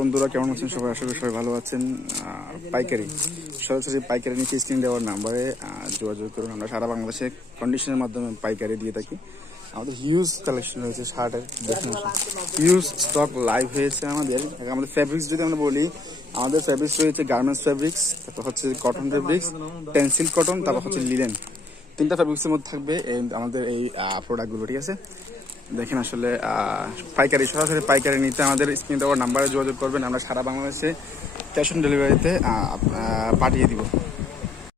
বন্ধুরা, কেমন আছেন? সবাই আশা করি সবাই ভালো আছেন। পাইকারি, সরাসরি পাইকারি নিচে স্ক্রিন দেওয়ার নাম্বারে যোগাযোগ করুন। আমরা সারা বাংলাদেশে কন্ডিশনের মাধ্যমে পাইকারি দিয়ে থাকি। আমাদের হিউজ কালেকশন হয়েছে শার্টের হিউজ স্টক লাইভ হয়েছে আমাদের। আমাদের ফ্যাব্রিক্স যদি আমরা বলি, আমাদের ফ্যাব্রিক্স রয়েছে গার্মেন্টস ফ্যাব্রিক্স তারপর হচ্ছে কটন ফ্যাব্রিক্স পেন্সিল কটন তারপর হচ্ছে লিলেন তিনটা ফ্যাব্রিক্সের মধ্যে থাকবে আমাদের এই প্রোডাক্টগুলো ঠিক আছে? দেখেন আসলে পাইকারি, সরাসরি পাইকারি নিতে আমাদের স্ক্রিন দেওয়ার নাম্বারে যোগাযোগ করবেন। আমরা সারা বাংলাদেশে ক্যাশ অন ডেলিভারিতে পাঠিয়ে দিব।